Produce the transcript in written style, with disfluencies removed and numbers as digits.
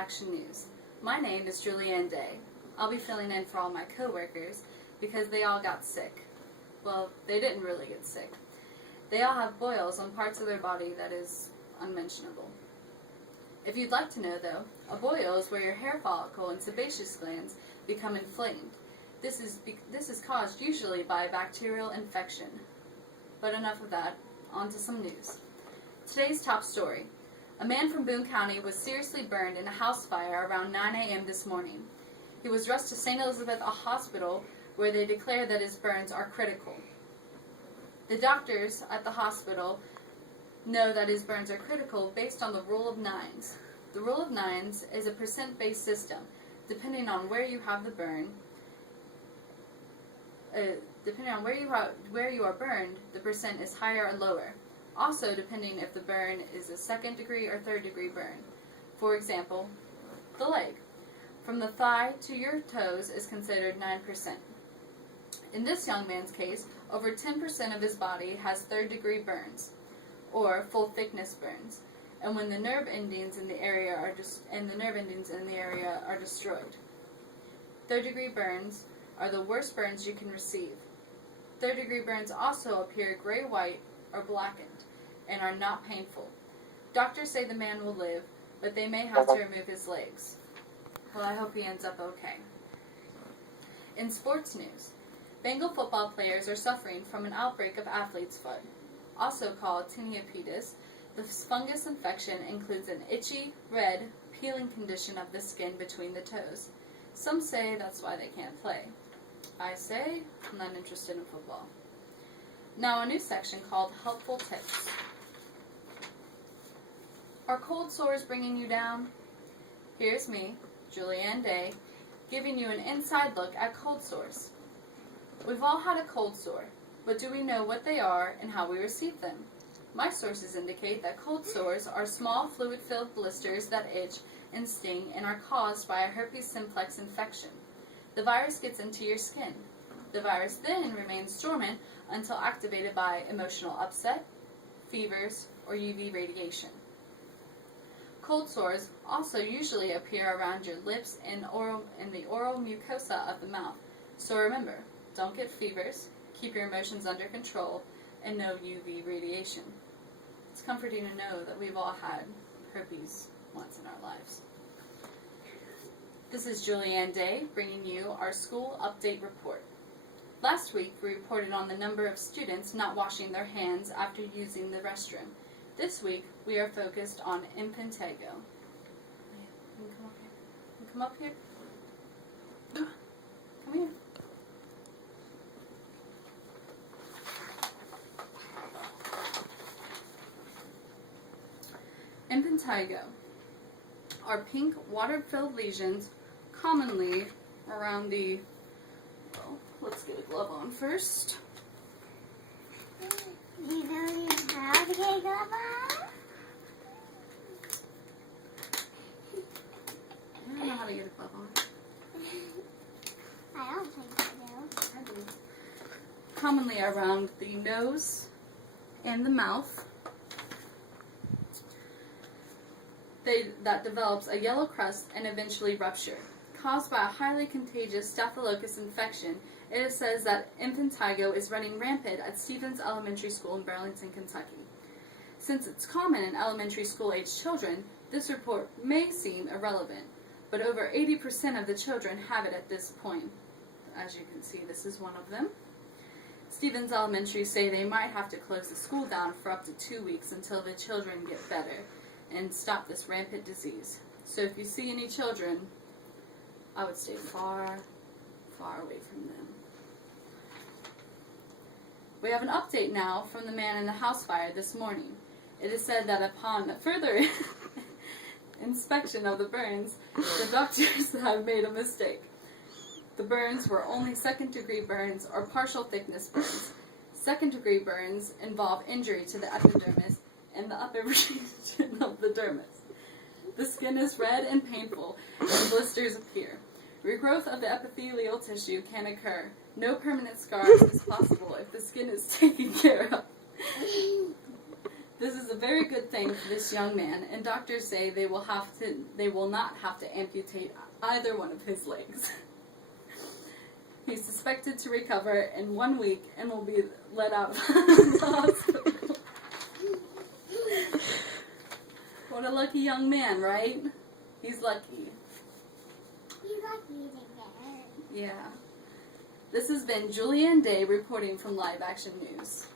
Action News. My name is Juliann Day. I'll be filling in for all my co-workers because they all got sick. Well, they didn't really get sick. They all have boils on parts of their body that is unmentionable. If you'd like to know though, a boil is where your hair follicle and sebaceous glands become inflamed. This is caused usually by a bacterial infection. But enough of that, on to some news. Today's top story. A man from Boone County was seriously burned in a house fire around 9 a.m. this morning. He was rushed to St. Elizabeth Hospital where they declared that his burns are critical. The doctors at the hospital know that his burns are critical based on the rule of nines. The rule of nines is a percent-based system. Depending on where you have the burn, depending on where you are burned, the percent is higher or lower. Also, depending if the burn is a second degree or third degree burn. For example, the leg. From the thigh to your toes is considered 9%. In this young man's case, over 10% of his body has third degree burns, or full thickness burns, and when the nerve endings in the area are destroyed. Third degree burns are the worst burns you can receive. Third degree burns also appear gray, white, or blackened, and are not painful. Doctors say the man will live, but they may have to remove his legs. Well, I hope he ends up okay. In sports news, Bengal football players are suffering from an outbreak of athlete's foot. Also called tinnitus, the fungus infection includes an itchy, red, peeling condition of the skin between the toes. Some say that's why they can't play. I say I'm not interested in football. Now a new section called Helpful Tips. Are cold sores bringing you down? Here's me, Juliann Day, giving you an inside look at cold sores. We've all had a cold sore, but do we know what they are and how we receive them? My sources indicate that cold sores are small fluid-filled blisters that itch and sting and are caused by a herpes simplex infection. The virus gets into your skin. The virus then remains dormant until activated by emotional upset, fevers, or UV radiation. Cold sores also usually appear around your lips and the oral mucosa of the mouth. So remember, don't get fevers, keep your emotions under control, and no UV radiation. It's comforting to know that we've all had herpes once in our lives. This is Juliann Day bringing you our school update report. Last week we reported on the number of students not washing their hands after using the restroom. This week we are focused on impetigo. Come up here. Come here. Impetigo are pink water-filled lesions commonly around the, well, let's get a glove on first. You don't even have to get a glove on? I don't know how to get a glove on. I don't think I do. I do. Commonly around the nose and the mouth. That develops a yellow crust and eventually rupture. Caused by a highly contagious staphylococcus infection, it is said that impetigo is running rampant at Stevens Elementary School in Burlington, Kentucky. Since it's common in elementary school-aged children, this report may seem irrelevant, but over 80% of the children have it at this point. As you can see, this is one of them. Stevens Elementary say they might have to close the school down for up to 2 weeks until the children get better and stop this rampant disease. So if you see any children, I would stay far, far away from them. We have an update now from the man in the house fire this morning. It is said that upon further inspection of the burns, the doctors have made a mistake. The burns were only second-degree burns or partial thickness burns. Second-degree burns involve injury to the epidermis and the upper region of the dermis. The skin is red and painful, and blisters appear. Regrowth of the epithelial tissue can occur. No permanent scars is possible if the skin is taken care of. This is a very good thing for this young man, and doctors say they will not have to amputate either one of his legs. He's suspected to recover in 1 week and will be let out of the hospital. What a lucky young man, right? He's lucky. You got me again. Yeah. This has been Juliann Day reporting from Live Action News.